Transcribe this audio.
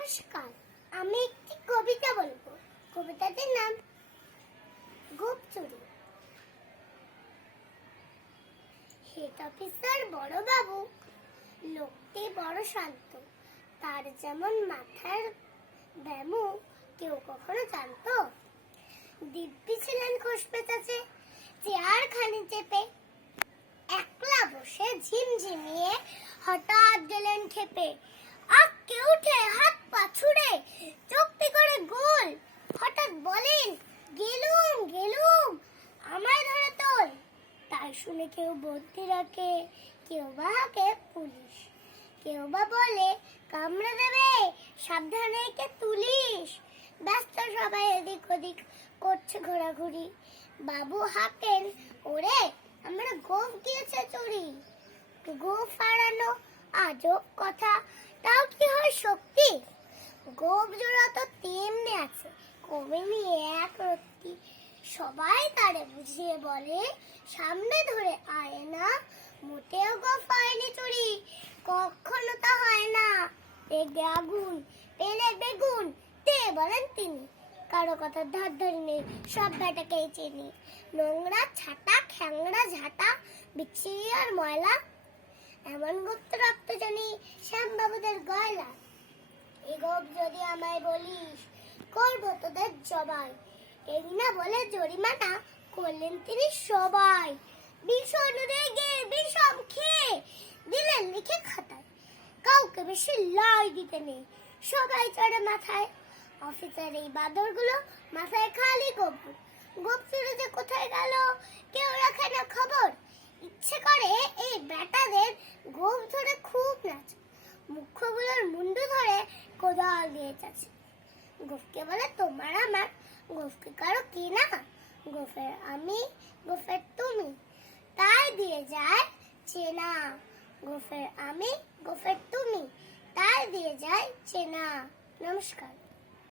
নমস্কার, আমি একটি কবিতা বলব। কবিতাটির নাম গোপ চুরি হেড অফিসার বড় বাবু লোকটি বড় শান্ত। তার যেমন মাথার ব্যামো কেউ কখনো জানতো? দিব্যি ছিলেন খোসপেচাচে চেয়ার খানি চেপে। একলা বসে ঝিমঝিমিয়ে হঠাৎ গেলেন খেপে আর কেউ উঠে হাত পা ছুড়ে চোখটি করে গোল হঠাৎ বলেন গেলুম গেলুম আমায় ধরে তোল তাই শুনে কেউ বন্দি রাখে, কেউ বা হাঁকে পুলিশ। কেউ বা বলে, কামড়ে দেবে, সাবধানে কে তুলিস। ব্যস্ত সবাই এদিক ওদিক করছে ঘোরাঘুরি। বাবু হাঁকেন, ওরে, আমরা গোফ গিয়েছে চুরি। গোফ হারানো আজব কথা, তাও কি হয় শক্তি গোপ জোড়া তো তেমনি আছে কমেনি এক রত্তি সবাই তারে বুঝিয়ে বলে, সামনে ধরে আয় না, মোটেও গোফ হয়নি চুরি, কখনো তা হয় না। দেখবে আগুন, পেলে বেগুন, তে বলেন তিনি। কারও কথা ধার ধরি নেই, সব ব্যাটাকেই চিনি। নোংরা ছাটা খ্যাংরা ঝাঁটা বিচ্ছিরি আর ময়লা, এমন গুপ্ত রক্ত জানি শ্যামবাবুদের গয়লা। এই গোপ যদি আমায় বলিস, করব তোদের জবাই। এই না বলে, জরিমানা করলেন তিনি সবাই। ভীষণ রেগে বিষম খেয়ে দিলেন লিখে খাতায়। কাউকে বেশি লাই দিতে নেই। সবাই চড়ে মাথায়। অফিসার এই বাদরগুলো মাথায় খালি গোপুর গোপ চুরি যে কোথায় গেল, কেউ রাখে না খবর। ইচ্ছে করে এই বেটাদের গোপ ধরে খুব নাচ। মুখ্যগুলোর মুন্ডু ধরে কোদাল দিয়ে চাচ্ছে গোফকে বলে, তোমার আমার গোফকে কারও কি না? গোফের আমি গোফের তুমি। তাই দিয়ে যায় চেনা। গোফের আমি গোফের তুমি। তাই দিয়ে যায় চেনা। নমস্কার।